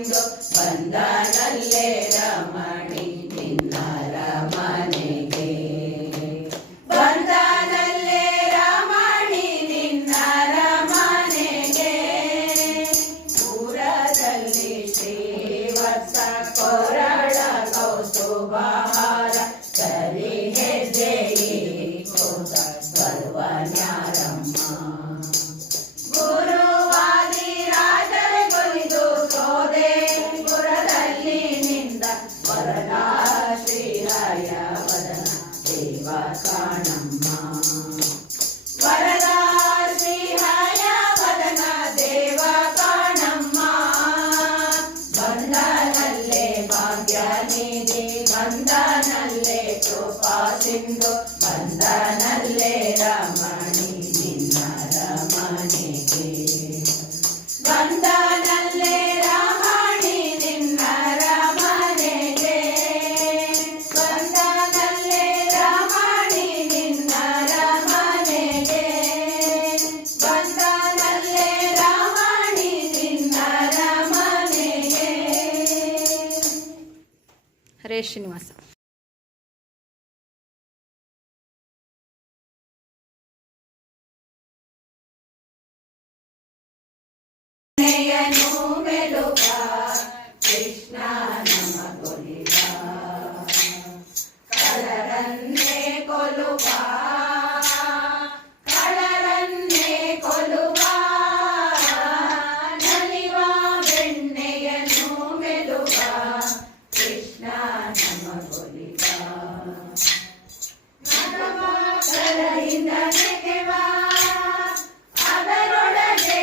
ಸಿಂಧು ಬಂದನಲ್ಲೇ ರಮಣಿ ನಿನ್ನರ ಮನೆಗೆ ಬಂದನಲ್ಲೇ ರಮಣಿ ನಿನ್ನರ ಮನೆಗೆ ಪುರದಲ್ಲಿ ಶ್ರೀವತ್ಸ ಕೊರಳ ಕೌಸ್ತುಭಹಾರ ಸರಿ ಹೆಜ್ಜೆ ಕೋತ ಬರುವನ್ಯಾರಮ್ಮ ಗುರುವಾದಿ ರಾಜರ ಕೊಲಿದು ಸೋದೆ ಪುರದಲ್ಲಿ ನಿಂದ ವರನ ಶ್ರೀಹಯ ವದನ ದೇವ ಕಾಣಮ್ಮ ವರದ ಶ್ರೀಹಯ ವದನ ದೇವ ಕಾಣಮ್ಮ ಬಂದನಲ್ಲೇ ಭಾಗ್ಯ ನಿಧಿ ಬಂದನಲ್ಲೇ ಕೃಪಾ ಸಿಂಧು ಬಂದನಲ್ಲೇ ರಮಣಿ ನಿನ್ನರ ಮನೆಗೆ ಬಂದನಲ್ಲೇ ರಮಣಿ ನಿನ್ನರ ಮನೆಗೆ ಬಂದನಲ್ಲೇ ರಮಣಿ ನಿನ್ನರ ಮನೆಗೆ ಬಂದನಲ್ಲೇ ರಮಣಿ ನಿನ್ನರ ಮನೆಗೆ. ಹರೇ ಶ್ರೀನಿವಾಸ. ಮೆಲುಕ ಕೃಷ್ಣ ನಮಗೊಲಿವ ಕಳರನ್ನೇ ಕೊಲುವ ಕಳರನ್ನೇ ಕೊಲುವ ನಲಿವ ಬೆಣ್ಣೆಯನ್ನು ಮೆಲುವ ಕೃಷ್ಣ ನಮಗೊಲಿವ ನಗವ ಕರಯಿಂದ ನೆಗೆವ ಅದರೊಳಗೆ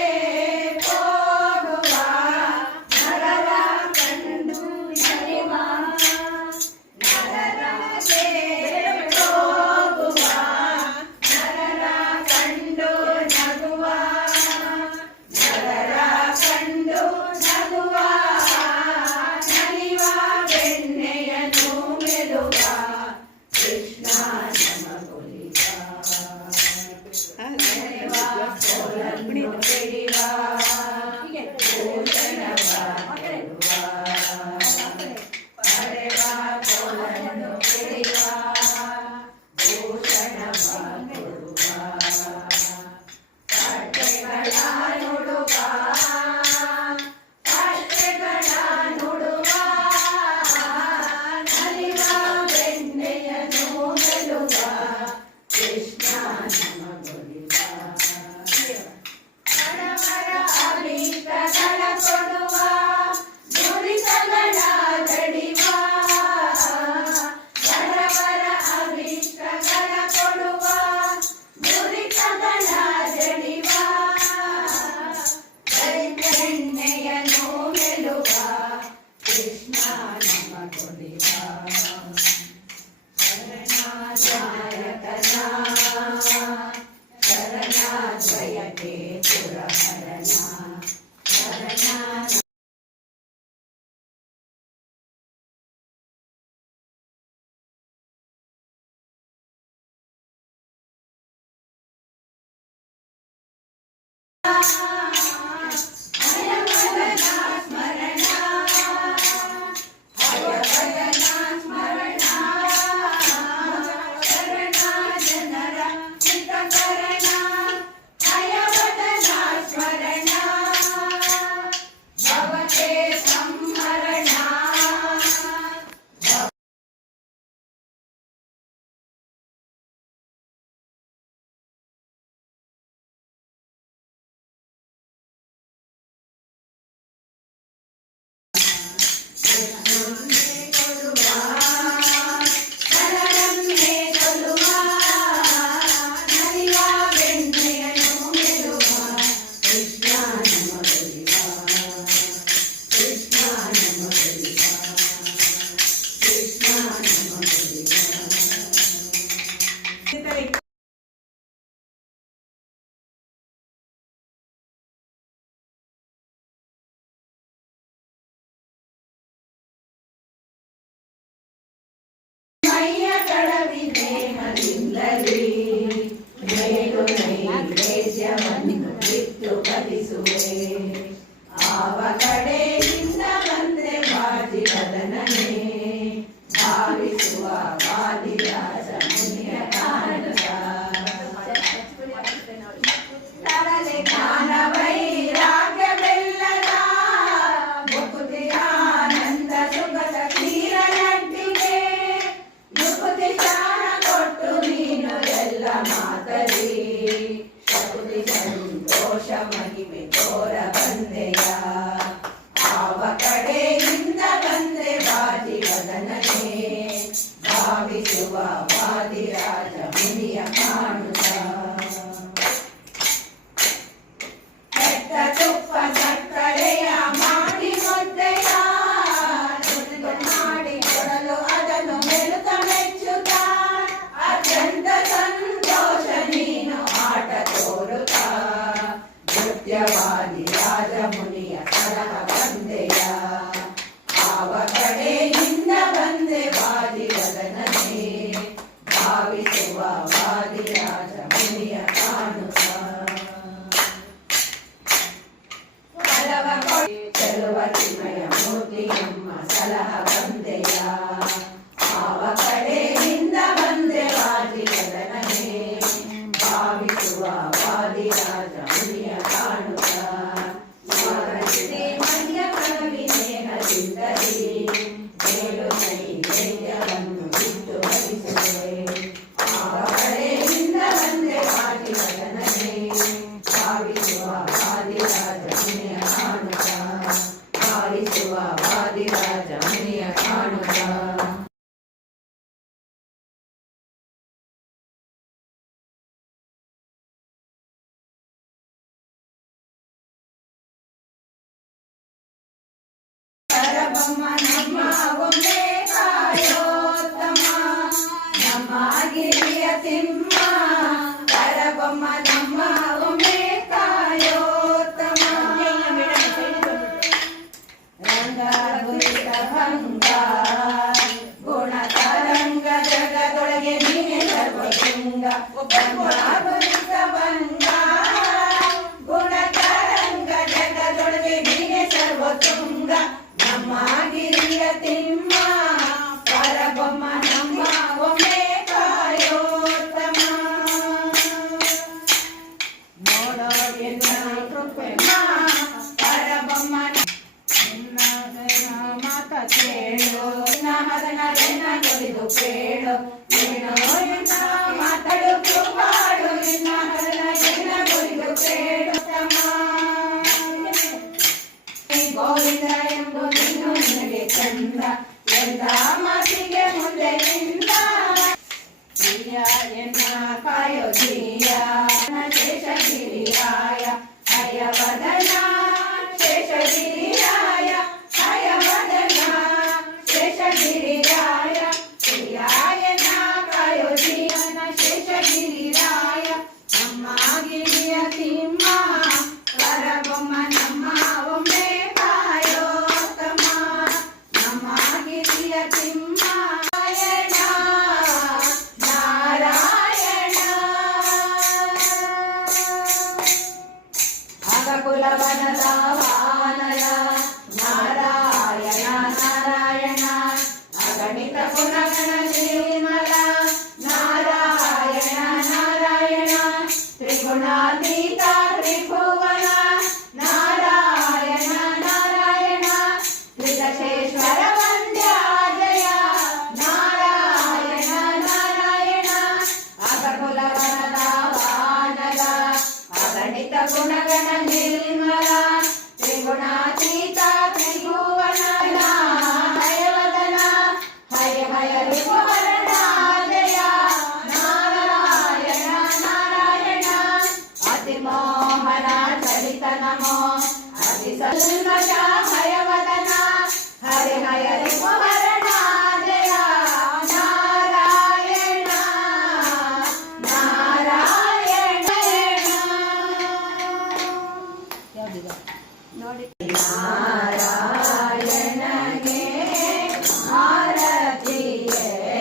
ನೈವೇದ್ಯವನ್ನು ಇಟ್ಟು ಕಲಿಸುವೆ ಆವ ಕಡೆಯಿಂದ ಭಾವಿಸುವ ವಾದಿರಾಜ ಮುನಿಯ ಕಾಣುತ್ತ ಬೆಟ್ಟ ತುಪ್ಪ ಸಕ್ಕರೆಯ ಮಾಡಿ ಮುದ್ದೆಯ ಮಾಡಿ ಕೊಡಲು ಅದನ್ನು ಮೆಲುತ ಮೆಚ್ಚುತ್ತ ಅತ್ಯಂತ ಸಂತೋಷ ನೀನು ಆಟ ತೋರುತ್ತ ನೃತ್ಯವಾದಿ ರಾಜ ಮುನಿಯ ಸಲಹ ಬಂದೆಯ ಆವ ಕಡೆಯಿಂದ ಬಂದೆ ವಾದಿವದನನೇ ಭಾವಿಸುವ ವಾದಿರಾಜ ಮುನಿಯ ಕಾಣುತ್ತ ಚೆಲುವ ಚಿನ್ಮಯ ಮೂರ್ತಿಯಮ್ಮ ಸಲಹ ಬಂದೆಯ ಆವ ಕಡೆಯಿಂದ ಬಂದೆ ವಾದಿವದನನೇ ಭಾವಿಸುವ ವಾದಿರಾಜ ಮುನಿಯ ಕಾಣುತ್ತ ಮಧ್ಯ ಕವಿನೇನದಿಂದಲೇ ಏಳು ನೈವೇದ್ಯವನ್ನು ಬಿಟ್ಟು ಹರಿಸುವೆ ಆವ ಕಡೆಯಿಂದ ಬಂದೆ ವಾದಿವದನನೇ ಭಾವಿಸುವ ವಾದಿರಾಜ ಮುನಿಯ ಕಾಣುತ್ತ ಭಾವಿಸುವ ವಾದಿರಾಜ ಮುನಿಯ ಕಾಣುತ್ತ ಪರಬಮ್ಮ ನಮ್ಮ ಒಮ್ಮೆ ಕಾಯೋತ್ತಮ ನಮ್ಮ ಗಿರಿಯ ತಿಮ್ಮ ಪರಬಮ್ಮ ನಮ್ಮ ಒಮ್ಮೆ ಕಾಯೋತ್ತಮ ರಂಗ ಗುರಿತ ಭಂಗ ಗುಣ ತರಂಗ ಜಗದೊಳಗೆ ನೀನೆ ಸರ್ವಲಿಂಗ ಗುರಿತ ಭಂಗ ಗುಣ ತರಂಗ ಜಗದೊಳಗೆ ನೀನೆ ಸರ್ವತುಂಗ ನಮ್ಮ ಗಿರಿಯ ತಿಮ್ಮ ಪರಬೊಮ್ಮ ನಮ್ಮ ಒಮ್ಮೆ ಕಾಯೋತ್ತಮ ನೋಡೋ ಎನ್ನ ಕೃಪೆಮ್ಮ ಪರಬೊಮ್ಮ ನಿನ್ನ ಮಾತ ಕೇಳು ಹದನವೆನ್ನ ಕುಡಿದು ಕೇಳು ನೀನು ಎನ್ನ ಮಾತಾಡು ಕೃಪಾಡು ನಿನ್ನ ಹದನವೆನ್ನ ಕುಡಿದು ಕೇಳು ತಮ್ಮ ಗೋವಿಂದ ಎಂಬುದು ನಿನಗೆ ಚಂದ ಎಂದ ಮಾತಿಗೆ ಮುಂದೆ ನಿಂದ ಪ್ರಿಯ ಎನ್ನ ಕಾಯೋ ಧೀಯ ಶೇಷಗಿರಿರಾಯ ಹಯವದನ ಶೇಷಗಿರಿರಾಯ ಹಯವದನ ಶೇಷಗಿರಿರಾಯ ಪ್ರಿಯ ಎನ್ನ ಕಾಯೋ ಧೀಯನ ಶೇಷಗಿರಿರಾಯ ನಮ್ಮ ಗಿರಿಯ ತಿಮ್ಮ ಪರಬೊಮ್ಮ ನಮ್ಮ ಒಮ್ಮೆ ಕುಲವನದ ವಾನರ ನಾರಾಯಣ ನಾರಾಯಣ ಅಗಣಿತ ಗುಣಗಣ ನಿರ್ಮಲ ನಾರಾಯಣ ನಾರಾಯಣ ತ್ರಿಗುಣಾತೀತ ತ್ರಿಭುವನ ನಾರಾಯಣ ನಾರಾಯಣ ತ್ರಿದಶೇಶ್ವರ ವಂದ್ಯಾಜಯ ನಾರಾಯಣ ನಾರಾಯಣ ಅಗಕುಲವನದ ವಾನರ ಅಗಣಿತ ಗುಣಗಣ ನಿರ್ಮಲ ತ್ರಿಗುಣಾತೀತ ತ್ರಿಭುವನ ಹಯವದನ ಹಯ ಹಯ ರಿಪುವರಣ ಜಯ ನಾರಾಯಣ ನಾರಾಯಣ ಅತಿ ಮೋಹನ ಚಲಿತ ನಮೋ ಅತಿ ಸಲ್ಮಷ ಹಯವದನ ಹರಿ ಹಯ ರಿಪುವರಣ ಜಯ ನಾರಾಯಣ ನಾರಾಯಣ ನೋಡಿ ನಾರಾಯಣಗೆ ಆರತಿಯೇ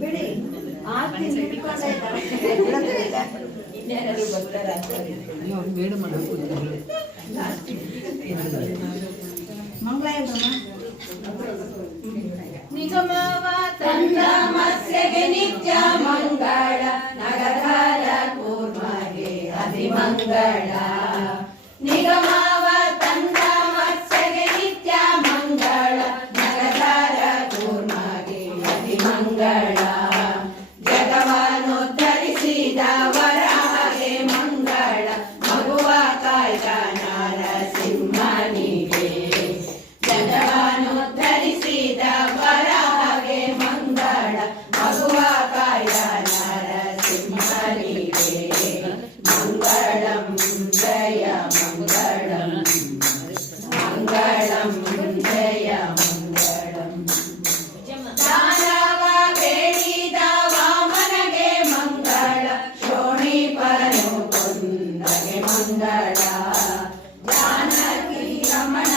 ಬಿಡಿ ಆರ್ತಿ ಹಿಡ್ಕೊಂಡೇ ಇದ್ದಾರೆ. ಇನ್ನೇನಾದ್ರು ಬರ್ತಾರೆ ಮೇಡಮ್ ನಿಗಮವ ತಂದ ಮತ್ಸ್ಯಗೆ ನಿತ್ಯ ಮಂಗಳ ನಗಧಾರ ಕೂರ್ಮಗೆ ಅತಿ ಮಂಗಳ. ನಿಗಮವ ತಂದ ಮತ್ಸ್ಯಗೆ ನಿತ್ಯ ಮಂಗಳ ನಗಧಾರ ಕೂರ್ಮಗೆ ಅತಿ ಮಂಗಳ. ಜಗವನ್ನುದ್ಧರಿಸಿದ ವರಾಹಗೆ ಮಂಗಳ ಮಗುವ ಕಾಯ್ದ ನರಸಿಂಹನಿಗೆ. ಜಗವನ್ನುದ್ಧರಿಸಿದ ವರಾಹಗೆ ಮಂಗಳ ಮಗುವ ಕಾಯ್ದ ನರಸಿಂಹನಿಗೆ. ಮಂಗಳಂ ಜಯ ಮಂಗಳಂ ಮಂಗಳಂ ಜಯ ಮಂಗಳಂ. ದಾನವ ಬೇಡಿದ ವಾಮನಗೆ ಮಂಗಳ ಶೋಣಿಪನು ಕೊಂದಗೆ ಮಂಗಳ. ಜಾನಕಿ ರಮಣ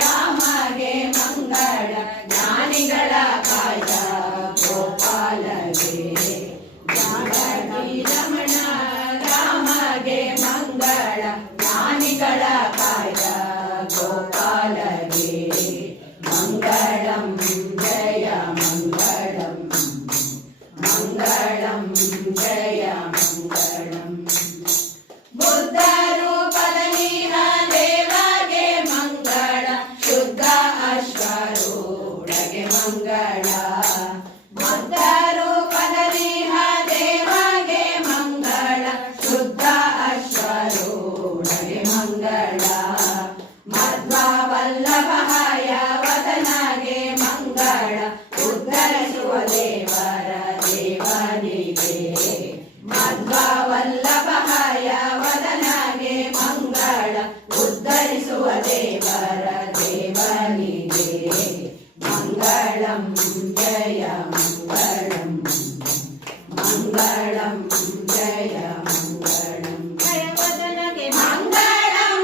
ರಾಮಗೆ ಮಂಗಳ ಜ್ಞಾನಿಗಳ ಕಾಯ್ದ ಗೋಪಾಲಗೆ. ಜಾನಕಿ ರಮಣ ರಾಮಗೆ ಮಂಗಳ ಜ್ಞಾನಿಗಳ ಕಾಯ್ದ ಗೋಪಾಲಗೆ. ಮಂಗಳಂ ಜಯ ಮಂಗಳಂ ಮಂಗಳಂ ಜಯ ಮಂಗಳಂ. ಬುದ್ಧ ರೂಪದಲ್ಲಿಹ ದೇವಗೆ ಮಂಗಳ ಶುದ್ಧ ಅಶ್ವರೂಢಗೆ ಮಂಗಳ. ಬುದ್ಧ ರೂಪದಲ್ಲಿಹ ದೇವಗೆ ಮಂಗಳ ಶುದ್ಧ ಅಶ್ವರೂಢಗೆ ಮಂಗಳ. ಮಧ್ವವಲ್ಲಭಾಯ ವದನಗೆ ಮಂಗಳ ಉದ್ಧರಿಸುವ ದೇವರ ದೇವನಿಗೆ. ಮಧ್ವವಲ್ಲಭಾಯ ವದನಗೆ ಮಂಗಳ ಉದ್ಧರಿಸುವ ದೇವರ ದೇವನಿಗೆ. ಮಂಗಳಂ ಜಯ ಮಂಗಳಂ ಮಂಗಳಂ ಜಯ ಮಂಗಳಂ. ಹಯವದನಗೆ ಮಂಗಳಂ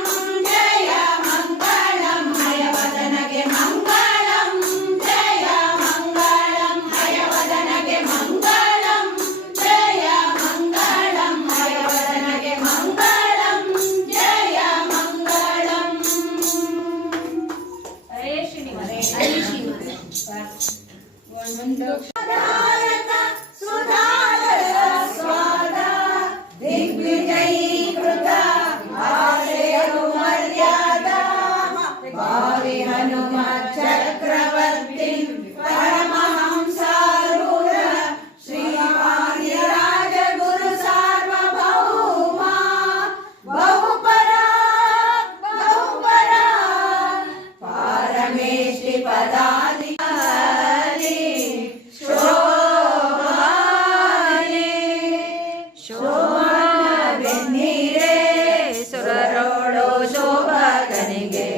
ಜಯ ಮಂಗಳಂ. ಹಯವದನಗೆ ಮಂಗಳಂ ಜಯ ಮಂಗಳಂ. ಹಯವದನಗೆ ಮಂಗಳಂ ಜಯ ಮಂಗಳಂ. ಹಯವದನಗೆ ಮಂಗಳಂ ಜಯ ಮಂಗಳಂ. ಹರೇ ಶ್ರೀನಿವಾಸ. ಹರೇ ಶ್ರೀನಿವಾಸ. ಸುಧಾರ ಸ್ವಾದ ದಿಗ್ವಿಜಯೀಕೃತ ಆಶಯರು ಮರ್ಯಾದ ಭಾವಿ ಹನುಮ ಚಕ್ರವರ್ತಿ ಪರಮಹಂಸಾರೂಢ ಶ್ರೀವಾದಿರಾಜ ಗುರು ಸಾರ್ವಭೌಮ. ಬಹುಪರ ಬಹುಪರ ಪಾರಮೇಷ್ಠಿ ಪದಾದಿ ಶೋಭಾನೆ ಶೋಭಾನವೆನ್ನೀರೇ ಸುರರೋಡೋ ಶೋಭಾಗನಿಗೆ.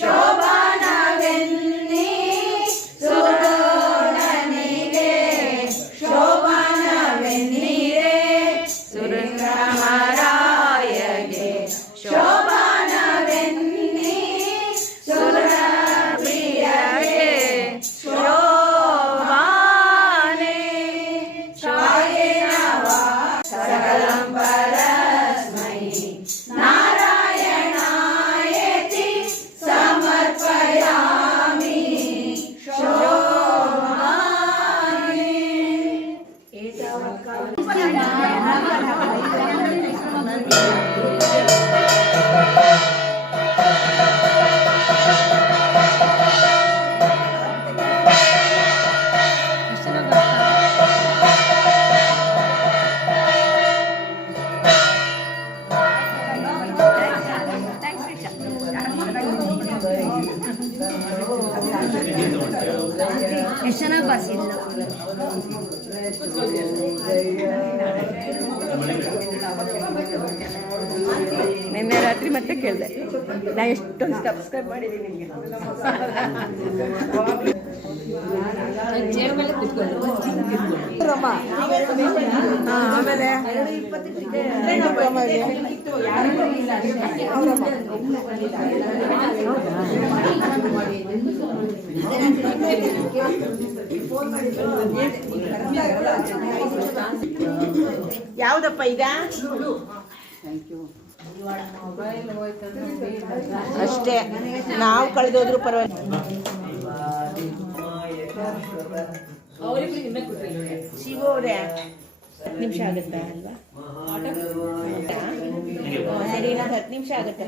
ಶೋಭಾನವೆನ್ನಿ ಸುರೋಡನಿಗೆ. ಶೋಭಾನವೆನ್ನೀರೇ ಸುರೇಂದ್ರಮರಾಯಗೆ. ಶೋಭಾನವೆನ್ನಿ ಸುರಪ್ರಿಯಗೆ. ಶೋಭಾನೆ ಶಾಯೇನವ ಸಕಲಂ ಪರಸ್ಮೈ ನಾರಾಯಣಾಯೇತಿ ಸಮರ್ಪಯಾಮಿ. ಶೋಭಾನೆ. ಎಷ್ಟು ಚೆನ್ನಾಗಿ ಬರ್ಸಿಲ್ಲ. मैं मेरा ರಾತ್ರಿ ಮತ್ತೆ ಕೇಳಿದೆ ನಾ ಎಷ್ಟೊಂದು ಸಬ್ಸ್ಕ್ರೈಬ್ ಮಾಡಿದ್ದೀನಿ ನಿಮಗೆ. ಆಮೇಲೆ ಯಾವ್ದಪ್ಪ ಈಗ ಅಷ್ಟೇ ನಾವು ಕಳೆದೋದ್ರು ಪರವಾಗಿಲ್ಲ. ಶಿವು ಅವರೇ 10 ನಿಮಿಷ ಆಗುತ್ತಾ ಅಲ್ವಾ? ಸರಿ, ಇನ್ನೊಂದು 10 ನಿಮಿಷ ಆಗುತ್ತೆ.